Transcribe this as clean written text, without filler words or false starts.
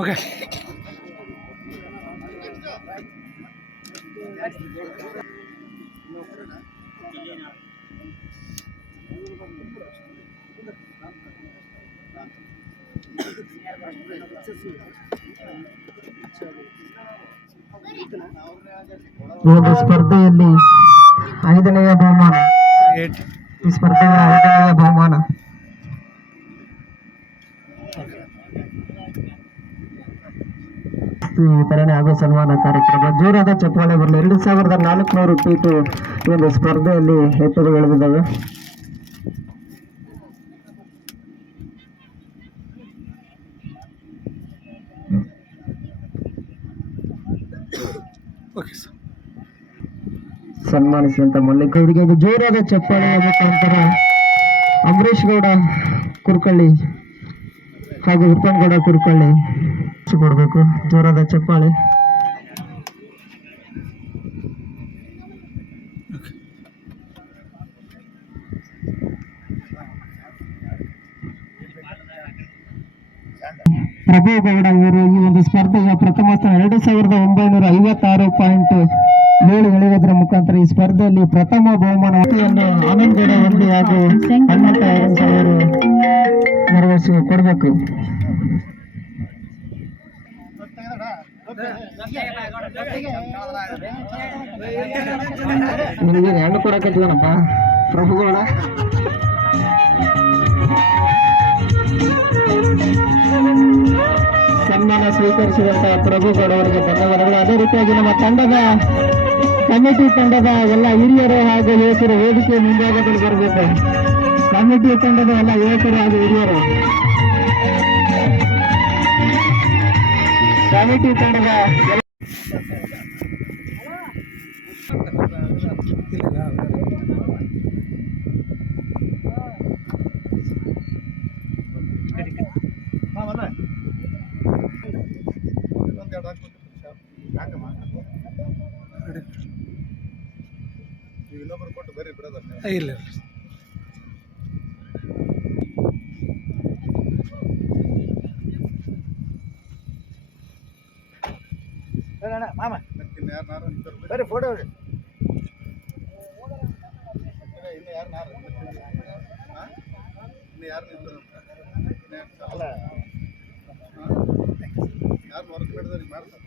Okay. ಈ ಒಂದು ಸ್ಪರ್ಧೆಯಲ್ಲಿ 5ನೆಯ ಬಹುಮಾನ, ಈ ಸ್ಪರ್ಧೆಯ 5ನೆಯ ಬಹುಮಾನ ವಿತರಣೆ ಹಾಗೂ ಸನ್ಮಾನ ಕಾರ್ಯಕ್ರಮ. ಜೋರಾದ ಚಪ್ಪಾಳೆ ಬರಲಿ. 2400 ಫೀಟು ಈ ಒಂದು ಸ್ಪರ್ಧೆಯಲ್ಲಿ ಎತ್ತುಗಳು ಇಳಿದಿದ್ದಾವೆ. ಸನ್ಮಾನಿಸಿದಂತ ಮಲ್ಲಿಕ ಇವರಿಗೆ ಇದು ಜೋರಾದ ಚಪ್ಪಾಳೆಯ ಮುಖಾಂತರ ಅಂಬರೀಶ್ ಗೌಡ ಕುರ್ಕಳ್ಳಿ ಹಾಗೂ ಉಪ್ಪನಗೌಡ ಕುರ್ಕಳ್ಳಿ ಕೊಡಬೇಕು. ಜೋರಾದ ಚಪ್ಪಾಳೆ. ಪ್ರಭು ಗೌಡ ಇವರು ಈ ಒಂದು ಸ್ಪರ್ಧೆಯ ಪ್ರಥಮ ಸ್ಥಾನ 2956.7 ಎಳೆಯುವುದರ ಮುಖಾಂತರ ಈ ಸ್ಪರ್ಧೆಯಲ್ಲಿ ಪ್ರಥಮ ಬಹುಮಾನವನ್ನು ಆನಂದ್ ಗೌಡ ಹೊಂದಿ ಹಾಗೂ ಹನುಮಂತ ಅವರು ನೆರವೇರಿಸಿ ಕೊಡಬೇಕು. ನಿನಗೆ ಹೆಣ್ಣು ಕೊಡಕತ್ತೀವನಪ್ಪ ಪ್ರಭುಗೌಡ. ಸನ್ಮಾನ ಸ್ವೀಕರಿಸಿದಂತಹ ಪ್ರಭುಗೌಡ ಅವರಿಗೆ ಧನ್ಯವಾದಗಳು. ಅದೇ ರೀತಿಯಾಗಿ ನಮ್ಮ ತಂಡದ ಕಮಿಟಿ ತಂಡದ ಎಲ್ಲ ಹಿರಿಯರು ಹಾಗೂ ಯುವಕರು ವೇದಿಕೆ ಮುಂಭಾಗದಲ್ಲಿ ಬರಬೇಕು. ಕಮಿಟಿ ತಂಡದ ಎಲ್ಲ ಯುವಕರು ಹಾಗೂ ಹಿರಿಯರು, ಕಮಿಟಿ ತಂಡದ ಇಲ್ಲ ಮಾಮ ಬರ್ರಿ ಫೋಟೋ ಅಲ್ಲ ಯಾರು ವರ್ಕ್ ಮಾಡಿದ್ರೆ ಮಾಡ್ತಾರೆ.